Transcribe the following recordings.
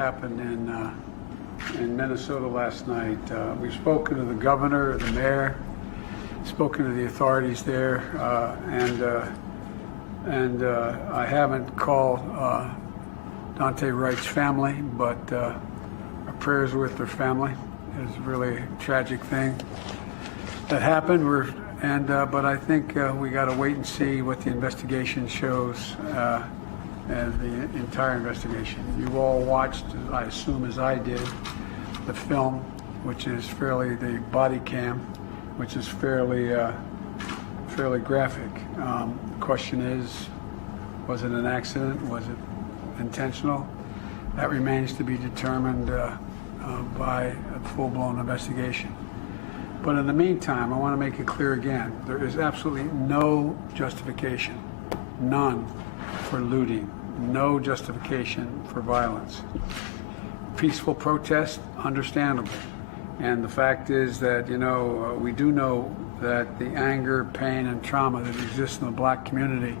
happened in Minnesota last night. We've spoken to the governor, the mayor, spoken to the authorities there, and I haven't called Dante Wright's family, but our prayers are with their family. It's really a tragic thing that happened. But I think we got to wait and see what the investigation shows, and the entire investigation. You've all watched, I assume as I did, the film, which is the body cam, which is fairly graphic. The question is, was it an accident? Was it intentional? That remains to be determined by a full-blown investigation. But in the meantime, I want to make it clear again, there is absolutely no justification, none, for looting, no justification for violence. Peaceful protest, understandable. And the fact is that, we do know that the anger, pain, and trauma that exists in the black community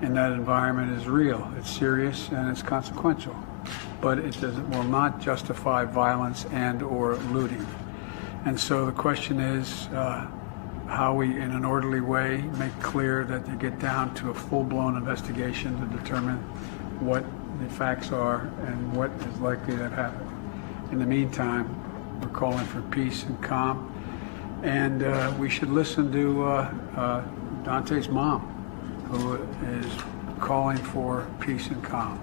in that environment is real. It's serious and it's consequential. But it will not justify violence and or looting. And so the question is how we, in an orderly way, make clear that you get down to a full-blown investigation to determine what the facts are and what is likely to happen. In the meantime, we're calling for peace and calm. And we should listen to Dante's mom, who is calling for peace and calm.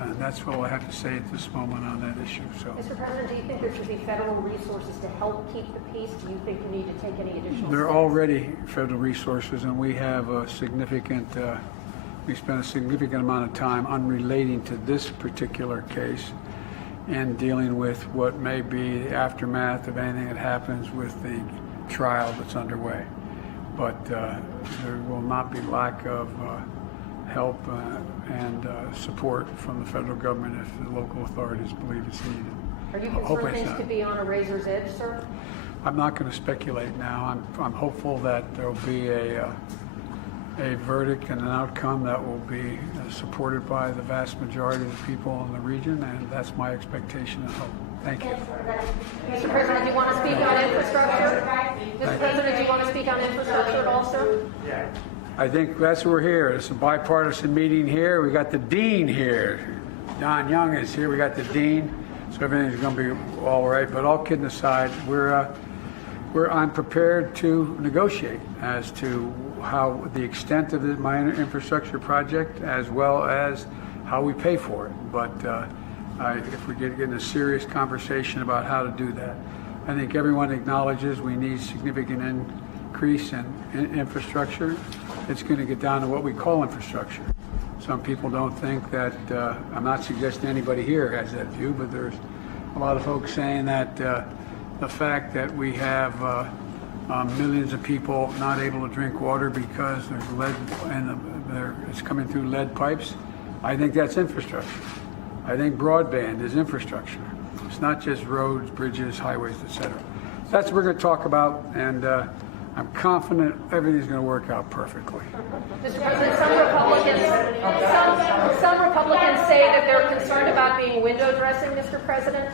And that's all I have to say at this moment on that issue. So, Mr. President, do you think there should be federal resources to help keep the peace? Do you think you need to take any additional there are steps? already federal resources, and we have we spent a significant amount of time unrelating to this particular case and dealing with what may be the aftermath of anything that happens with the trial that's underway. But there will not be lack of help and support from the federal government if the local authorities believe it's needed. Are you concerned things could be on a razor's edge, sir? I'm not going to speculate now. I'm hopeful that there will be a verdict and an outcome that will be supported by the vast majority of the people in the region, and that's my expectation and hope. Thank you. Mr. President, do you want to speak on infrastructure? Mr. President, do you want to speak on infrastructure at all, sir? Yeah. I think that's why we're here. It's a bipartisan meeting here. We got the dean here. Don Young is here. We got the dean, so everything's going to be all right. But all kidding aside, I'm prepared to negotiate as to how the extent of my infrastructure project, as well as how we pay for it. But if we get in a serious conversation about how to do that, I think everyone acknowledges we need significant increase in infrastructure. It's going to get down to what we call infrastructure. Some people don't think that, I'm not suggesting anybody here has that view, but there's a lot of folks saying that the fact that we have millions of people not able to drink water because there's lead and it's coming through lead pipes, I think that's infrastructure. I think broadband is infrastructure. It's not just roads, bridges, highways, etc. That's what we're going to talk about, and I'm confident everything's going to work out perfectly. Mr. President, some Republicans say that they're concerned about being window dressing, Mr. President.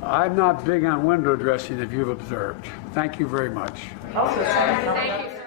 I'm not big on window dressing, if you've observed. Thank you very much. Thank you.